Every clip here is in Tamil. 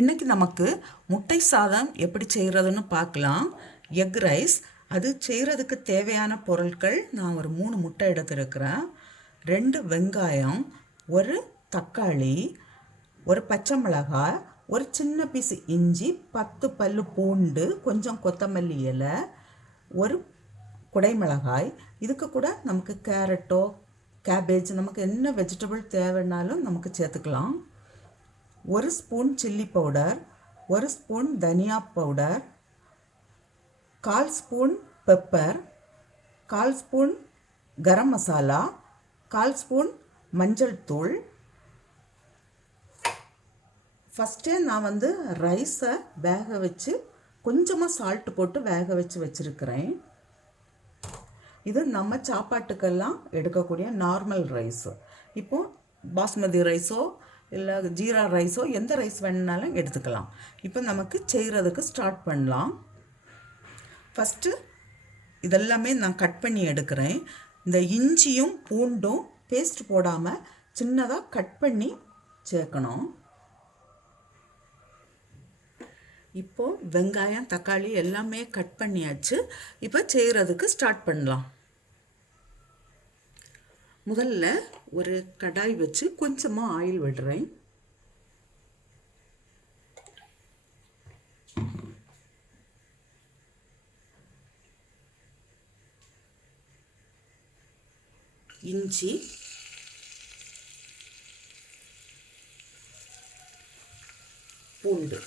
இன்றைக்கி நமக்கு முட்டை சாதம் எப்படி செய்கிறதுன்னு பார்க்கலாம். எக் ரைஸ் அது செய்கிறதுக்கு தேவையான பொருட்கள் நான் ஒரு 3 முட்டை எடுத்துருக்கிறேன், 2 வெங்காயம், ஒரு தக்காளி, ஒரு பச்சை மிளகாய், ஒரு சின்ன பீஸ் இஞ்சி, 10 பல்லு பூண்டு, கொஞ்சம் கொத்தமல்லி இலை, ஒரு குடைமிளகாய். இதுக்கு கூட நமக்கு கேரட்டோ கேபேஜ் நமக்கு என்ன வெஜிடபிள் தேவைன்னாலும் நமக்கு சேர்த்துக்கலாம். ஒரு ஸ்பூன் சில்லி பவுடர், ஒரு ஸ்பூன் தனியா powder, 1/4 spoon pepper, 1/4 spoon garam masala, 1/4 spoon மஞ்சள் தூள். ஃபஸ்ட்டே நான் ரைஸை வேக வச்சு கொஞ்சமாக சால்ட்டு போட்டு வேக வச்சு வச்சுருக்கிறேன். இது நம்ம சாப்பாட்டுக்கெல்லாம் எடுக்கக்கூடிய நார்மல் ரைஸு. இப்போது பாஸ்மதி ரைஸோ இல்லை ஜீரா ரைஸோ எந்த ரைஸ் வேணுனாலும் எடுத்துக்கலாம். இப்போ நமக்கு செய்கிறதுக்கு ஸ்டார்ட் பண்ணலாம். ஃபஸ்ட்டு இதெல்லாமே நான் கட் பண்ணி எடுக்கிறேன். இந்த இஞ்சியும் பூண்டும் பேஸ்ட் போடாமல் சின்னதாக கட் பண்ணி சேர்க்கணும். இப்போது வெங்காயம் தக்காளி எல்லாமே கட் பண்ணியாச்சு. இப்போ செய்கிறதுக்கு ஸ்டார்ட் பண்ணலாம். முதல்ல ஒரு கடாய் வச்சு கொஞ்சமாக ஆயில் விடுறேன். இஞ்சி, பூண்டு,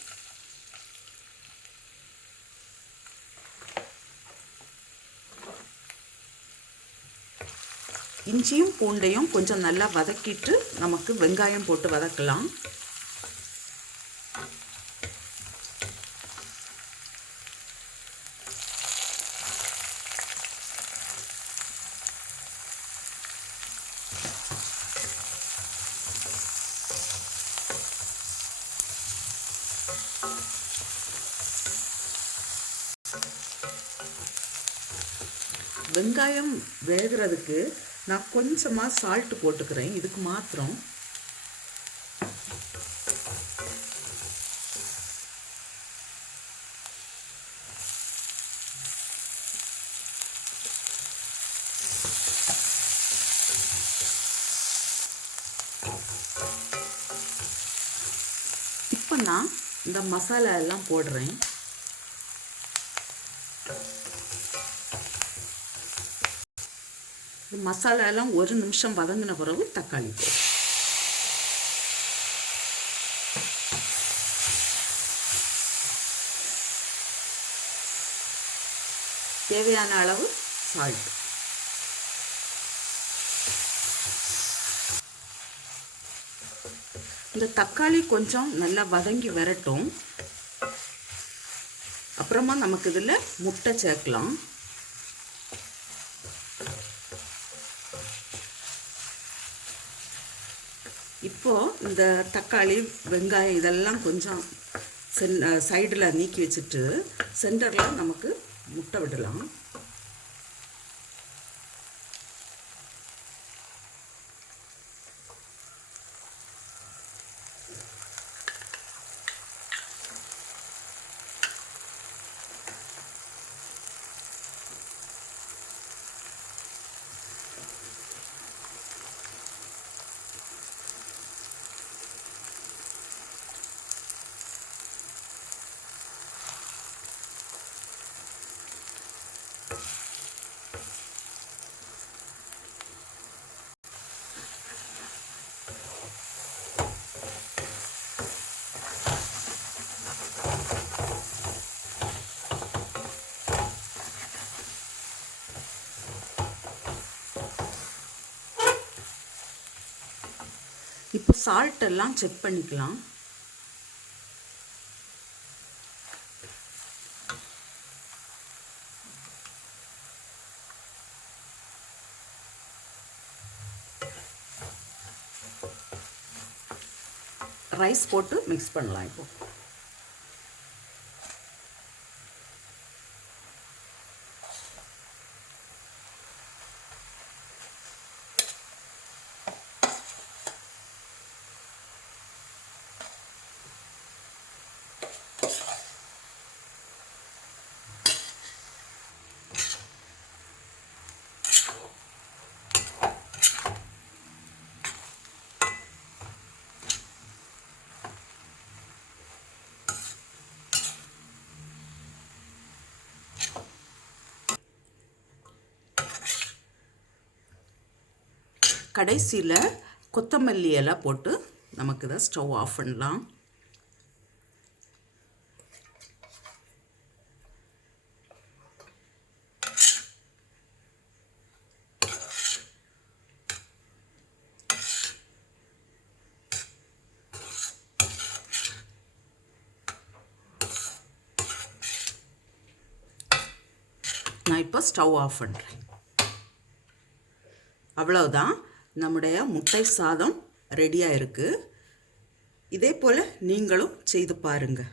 இஞ்சியும் பூண்டையும் கொஞ்சம் நல்லா வதக்கிட்டு நமக்கு வெங்காயம் போட்டு வதக்கலாம். வெங்காயம் வேகிறதுக்கு நான் கொஞ்சமாக சால்ட்டு போட்டுக்கிறேன். இதுக்கு மாத்திரம் இப்போ நான் இந்த மசாலா எல்லாம் போடுறேன். மசாலா எல்லாம் ஒரு நிமிஷம் வதங்கின பிறகு தக்காளி போடும். தேவையான அளவு சால்ட். இந்த தக்காளி கொஞ்சம் நல்லா வதங்கி வரட்டும். அப்புறமா நமக்கு இதில் முட்டை சேர்க்கலாம். இப்போது இந்த தக்காளி வெங்காயம் இதெல்லாம் கொஞ்சம் சைடில் நீக்கி வச்சுட்டு சென்டரில் நமக்கு முட்டை விடலாம். இப்போ சால்ட் எல்லாம் செக் பண்ணிக்கலாம். ரைஸ் போட்டு மிக்ஸ் பண்ணலாம். இப்போ கடைசியில் கொத்தமல்லி இலை போட்டு நமக்கு இதை ஸ்டவ் ஆஃப் பண்ணலாம். நான் இப்போ ஸ்டவ் ஆஃப் பண்ணுறேன். அவ்வளவுதான், நம்முடைய முட்டை சாதம் ரெடியாக இருக்குது. இதே போல் நீங்களும் செய்து பாருங்கள்.